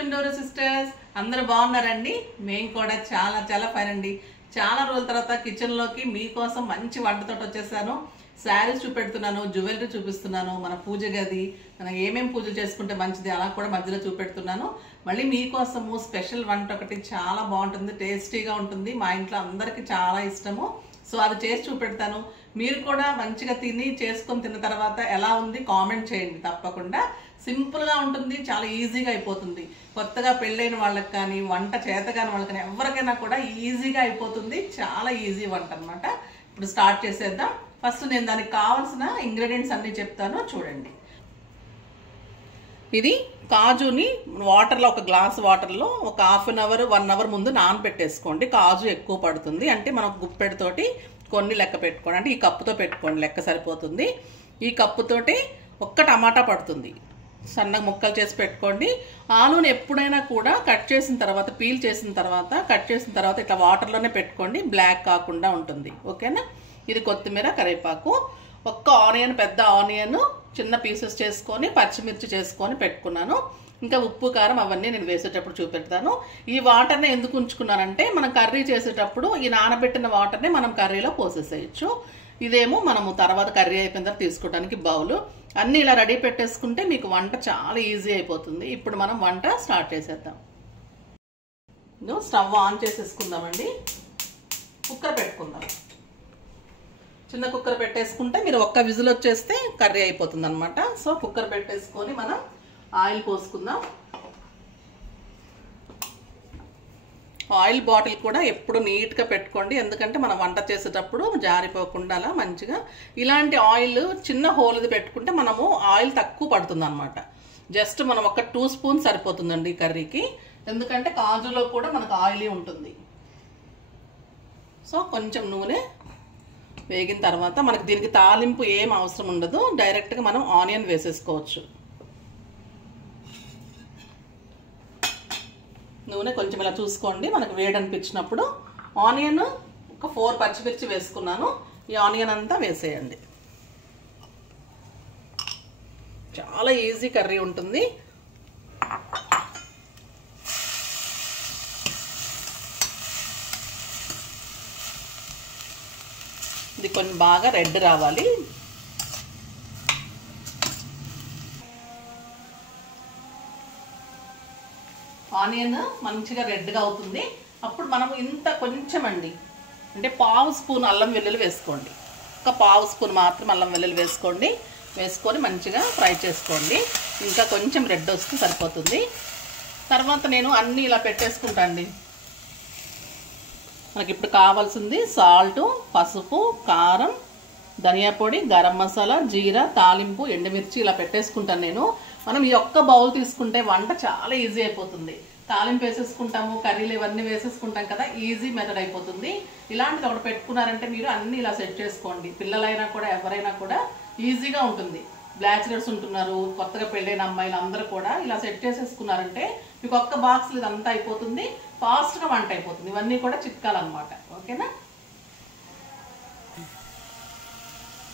Chunduru sisters అందరూ బాగున్నారండి. మేము కూడా చాలా చాలా ఫైన్ అండి. చాలా రోజుల తర్వాత కిచెన్ లోకి మీకోసం మంచి వంటతోటి వచ్చేసాను. శారీస్ చూపెడుతున్నాను, జ్యువెలరీ చూపిస్తున్నాను, మన పూజ గది మనం ఏమేమి పూజలు చేసుకుంటే మంచిది అలా కూడా మధ్యలో చూపెడుతున్నాను. మళ్ళీ మీకోసము స్పెషల్ వంట ఒకటి చాలా బాగుంటుంది, టేస్టీగా ఉంటుంది, మా ఇంట్లో అందరికీ చాలా ఇష్టము. సో అది చేసి చూపెడతాను. మీరు కూడా మంచిగా తిని చేసుకొని తిన్న తర్వాత ఎలా ఉంది కామెంట్ చేయండి తప్పకుండా. సింపుల్గా ఉంటుంది, చాలా ఈజీగా అయిపోతుంది. కొత్తగా పెళ్ళైన వాళ్ళకి కానీ వంట చేతగాని వాళ్ళకి కానీ ఎవరికైనా కూడా ఈజీగా అయిపోతుంది. చాలా ఈజీ వంట అనమాట. ఇప్పుడు స్టార్ట్ చేసేద్దాం. ఫస్ట్ నేను దానికి కావాల్సిన ఇంగ్రీడియంట్స్ అన్నీ చెప్తాను, చూడండి. ఇది కాజుని వాటర్లో, ఒక గ్లాస్ వాటర్లో ఒక హాఫ్ అన్ అవర్ 1 అవర్ ముందు నానబెట్టేసుకోండి. కాజు ఎక్కువ పడుతుంది అంటే మనం గుప్పెడితోటి కొన్ని లెక్క పెట్టుకోండి. అంటే ఈ కప్పుతో పెట్టుకోండి, లెక్క సరిపోతుంది. ఈ కప్పుతోటి ఒక్క టమాటా పడుతుంది, సన్నగా ముక్కలు చేసి పెట్టుకోండి. ఆలూని ఎప్పుడైనా కూడా కట్ చేసిన తర్వాత, పీల్ చేసిన తర్వాత, కట్ చేసిన తర్వాత ఇట్లా వాటర్లోనే పెట్టుకోండి, బ్లాక్ కాకుండా ఉంటుంది. ఓకేనా. ఇది కొత్తిమీర, కరివేపాకు, ఒక్క ఆనియన్, పెద్ద ఆనియన్ చిన్న పీసెస్ చేసుకొని, పచ్చిమిర్చి చేసుకొని పెట్టుకున్నాను. ఇంకా ఉప్పు, కారం అవన్నీ నేను వేసేటప్పుడు చూపెడతాను. ఈ వాటర్ని ఎందుకు ఉంచుకున్నానంటే మనం కర్రీ చేసేటప్పుడు ఈ నానబెట్టిన వాటర్ని మనం కర్రీలో పోసేసేయచ్చు. ఇదేమో మనము తర్వాత కర్రీ అయిపోయిన తర్వాత తీసుకోవడానికి బౌలు. అన్నీ ఇలా రెడీ పెట్టేసుకుంటే మీకు వంట చాలా ఈజీ అయిపోతుంది. ఇప్పుడు మనం వంట స్టార్ట్ చేసేద్దాం. Stove on చేసేసుకుందామండి. కుక్కర్ పెట్టుకుందాం. చిన్న కుక్కర్ పెట్టేసుకుంటే మీరు ఒక్క విజిల్ వచ్చేస్తే కర్రీ అయిపోతుంది అనమాట. సో కుక్కర్ పెట్టేసుకొని మనం ఆయిల్ పోసుకుందాం. ఆయిల్ బాటిల్ కూడా ఎప్పుడు నీట్గా పెట్టుకోండి, ఎందుకంటే మనం వంట చేసేటప్పుడు జారిపోకుండా అలా మంచిగా. ఇలాంటి ఆయిల్ చిన్న హోల్ది పెట్టుకుంటే మనము ఆయిల్ తక్కువ పడుతుంది అనమాట. జస్ట్ మనం ఒక 2 స్పూన్స్ సరిపోతుందండి ఈ కర్రీకి, ఎందుకంటే కాజులో కూడా మనకు ఆయిలీ ఉంటుంది. సో కొంచెం నూనె వేగిన తర్వాత మనకి దీనికి తాలింపు ఏం అవసరం ఉండదు, డైరెక్ట్గా మనం ఆనియన్ వేసేసుకోవచ్చు. నూనె కొంచెం ఇలా చూసుకోండి, మనకు వేడి అనిపించినప్పుడు. ఆనియన్ ఒక 4 పచ్చిమిర్చి వేసుకున్నాను. ఈ ఆనియన్ అంతా వేసేయండి. చాలా ఈజీ కర్రీ ఉంటుంది. ఇది కొంచెం బాగా రెడ్ రావాలి. ఆనియన్ మంచిగా రెడ్గా అవుతుంది. అప్పుడు మనం ఇంత కొంచెం అండి, అంటే 1/2 స్పూన్ అల్లం వెల్లుల్లి వేసుకోండి. ఒక 1/2 స్పూన్ మాత్రం అల్లం వెల్లుల్లి వేసుకోండి. వేసుకొని మంచిగా ఫ్రై చేసుకోండి. ఇంకా కొంచెం రెడ్ వస్తే సరిపోతుంది. తర్వాత నేను అన్నీ ఇలా పెట్టేసుకుంటా అండి. మనకి ఇప్పుడు కావాల్సింది సాల్ట్, పసుపు, కారం, ధనియా పొడి, గరం మసాలా, జీరా, తాలింపు, ఎండుమిర్చి ఇలా పెట్టేసుకుంటాను నేను. మనం ఈ ఒక్క బౌల్ తీసుకుంటే వంట చాలా ఈజీ అయిపోతుంది. తాలింపు వేసేసుకుంటాము, కర్రీలు ఇవన్నీ వేసేసుకుంటాం కదా, ఈజీ మెథడ్ అయిపోతుంది. ఇలాంటిది ఒకటి పెట్టుకున్నారంటే మీరు అన్నీ ఇలా సెట్ చేసుకోండి. పిల్లలైనా కూడా ఎవరైనా కూడా ఈజీగా ఉంటుంది. బ్యాచిలర్స్ ఉంటున్నారు, కొత్తగా పెళ్ళైన అమ్మాయిలు అందరూ కూడా ఇలా సెట్ చేసేసుకున్నారంటే మీకు ఒక్క బాక్స్ ఇదంతా అయిపోతుంది, ఫాస్ట్గా వంట అయిపోతుంది. ఇవన్నీ కూడా చిట్కాలన్నమాట. ఓకేనా.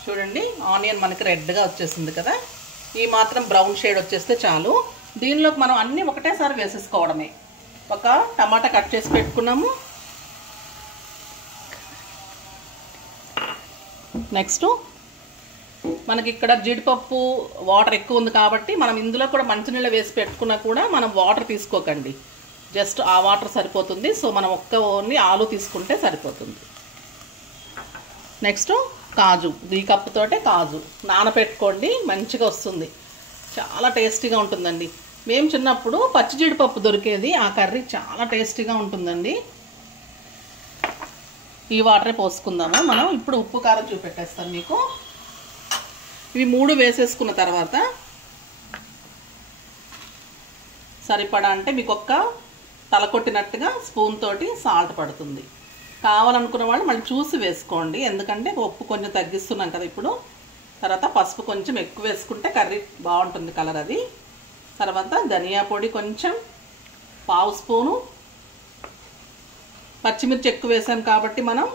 చూడండి, ఆనియన్ మనకి రెడ్గా వచ్చేసింది కదా, ఈ మాత్రం బ్రౌన్ షేడ్ వచ్చేస్తే చాలు. దీనిలోకి మనం అన్నీ ఒకటేసారి వేసేసుకోవడమే. ఒక టమాటా కట్ చేసి పెట్టుకున్నాము. నెక్స్ట్ మనకి ఇక్కడ జీడిపప్పు వాటర్ ఎక్కువ ఉంది కాబట్టి మనం ఇందులో కూడా మంచినీళ్ళు వేసి పెట్టుకున్నా కూడా మనం వాటర్ తీసుకోకండి, జస్ట్ ఆ వాటర్ సరిపోతుంది. సో మనం ఓన్లీ ఆలు తీసుకుంటే సరిపోతుంది. నెక్స్ట్ కాజు, ఈ కప్పుతోటే కాజు నానబెట్టుకోండి, మంచిగా వస్తుంది, చాలా టేస్టీగా ఉంటుందండి. మేము చిన్నప్పుడు పచ్చి జీడిపప్పు దొరికేది, ఆ కర్రీ చాలా టేస్టీగా ఉంటుందండి. ఈ వాటరే పోసుకుందాము మనం. ఇప్పుడు ఉప్పు, కారం చూపెట్టేస్తాను మీకు. ఇవి 3 వేసేసుకున్న తర్వాత సరిపడా అంటే మీకు ఒక్క తలకొట్టినట్టుగా స్పూన్ తోటి సాల్ట్ పడుతుంది. కావాలనుకున్న వాళ్ళు మళ్ళీ చూసి వేసుకోండి, ఎందుకంటే ఉప్పు కొంచెం తగ్గిస్తున్నాం కదా ఇప్పుడు. తర్వాత పసుపు కొంచెం ఎక్కువ వేసుకుంటే కర్రీ బాగుంటుంది, కలర్ అది. తర్వాత ధనియా పొడి కొంచెం 1/2 స్పూను. పచ్చిమిర్చి ఎక్కువ వేసాం కాబట్టి మనం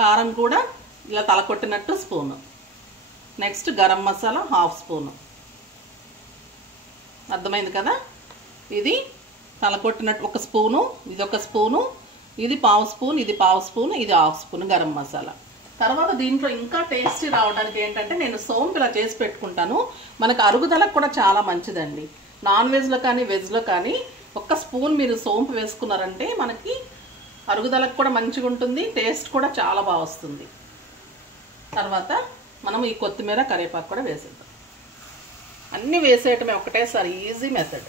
కారం కూడా ఇలా తలకొట్టినట్టు spoon. Next garam masala 1/2 spoon. అర్థమైంది కదా. ఇది తలకొట్టినట్టు ఒక స్పూను, ఇది ఒక స్పూను, ఇది పావు స్పూన్, ఇది పావు స్పూన్, ఇది హాఫ్ స్పూన్ గరం మసాలా. తర్వాత దీంట్లో ఇంకా టేస్టీ రావడానికి ఏంటంటే నేను సోంపు ఇలా చేసి పెట్టుకుంటాను. మనకు అరుగుదలకు కూడా చాలా మంచిదండి. నాన్ వెజ్లో కానీ వెజ్లో కానీ ఒక్క స్పూన్ మీరు సోంపు వేసుకున్నారంటే మనకి అరుగుదలకు కూడా మంచిగా ఉంటుంది, టేస్ట్ కూడా చాలా బాగా వస్తుంది. తర్వాత మనం ఈ కొత్తిమీర కరివేపాకు కూడా వేసేద్దాం. అన్నీ వేసేయటమే ఒకటేసారి, ఈజీ మెథడ్.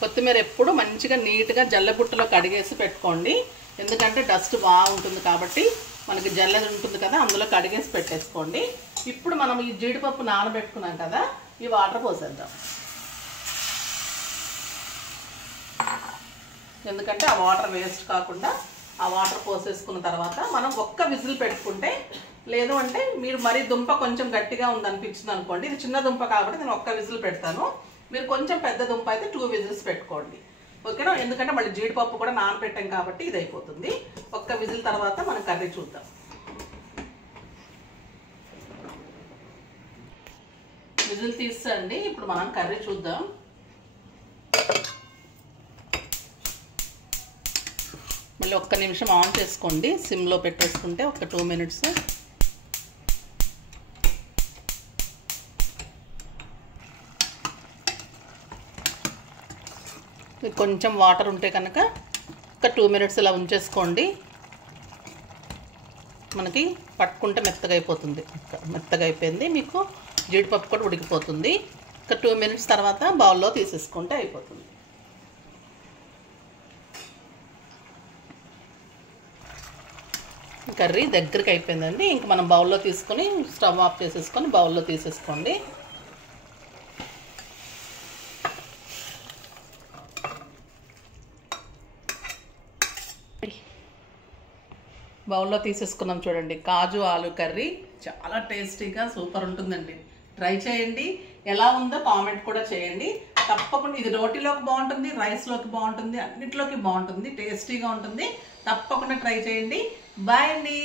కొత్తిమీర ఎప్పుడు మంచిగా నీట్గా జల్లెబుట్టలో కడిగేసి పెట్టుకోండి, ఎందుకంటే డస్ట్ బాగుంటుంది కాబట్టి. మనకి జల్లె ఉంటుంది కదా, అందులో కడిగేసి పెట్టేసుకోండి. ఇప్పుడు మనం ఈ జీడిపప్పు నానబెట్టుకున్నాం కదా, ఈ వాటర్ పోసేద్దాం. ఎందుకంటే ఆ వాటర్ వేస్ట్ కాకుండా ఆ వాటర్ పోసేసుకున్న తర్వాత మనం ఒక్క విజిల్ పెట్టుకుంటే, లేదు అంటే మీరు మరీ దుంప కొంచెం గట్టిగా ఉందనిపించింది అనుకోండి, ఇది చిన్న దుంప కాబట్టి నేను ఒక్క విజిల్ పెడతాను. మీరు కొంచెం పెద్ద దుంప అయితే 2 విజిల్స్ పెట్టుకోండి, ఓకేనా? ఎందుకంటే మళ్ళీ జీడిపప్పు కూడా నానబెట్టాం కాబట్టి ఇది అయిపోతుంది. ఒక్క విజిల్ తర్వాత మనం కర్రీ చూద్దాం. విజిల్ తీసండి, ఇప్పుడు మనం కర్రీ చూద్దాం. మళ్ళీ ఒక్క నిమిషం ఆన్ చేసుకోండి, సిమ్లో పెట్టేసుకుంటే ఒక 2 మినిట్స్. కొంచెం వాటర్ ఉంటే కనుక ఒక 2 మినిట్స్ ఇలా ఉంచేసుకోండి. మనకి పట్టుకుంటే మెత్తగా అయిపోతుంది. మెత్తగా అయిపోయింది, మీకు జీడిపప్పు కూడా ఉడికిపోతుంది. ఒక 2 మినిట్స్ తర్వాత బౌల్లో తీసేసుకుంటే అయిపోతుంది. కర్రీ దగ్గరికి అయిపోయిందండి. ఇంక మనం బౌల్లో తీసుకొని స్టవ్ ఆఫ్ చేసేసుకొని బౌల్లో తీసేసుకోండి. బౌల్లో తీసేసుకున్నాం చూడండి, కాజు ఆలు కర్రీ. చాలా టేస్టీగా సూపర్ ఉంటుందండి. ట్రై చేయండి, ఎలా ఉందో కామెంట్ కూడా చేయండి తప్పకుండా. ఇది రోటీలోకి బాగుంటుంది, రైస్లోకి బాగుంటుంది, అన్నిట్లోకి బాగుంటుంది, టేస్టీగా ఉంటుంది. తప్పకుండా ట్రై చేయండి. బాయ్ అండి.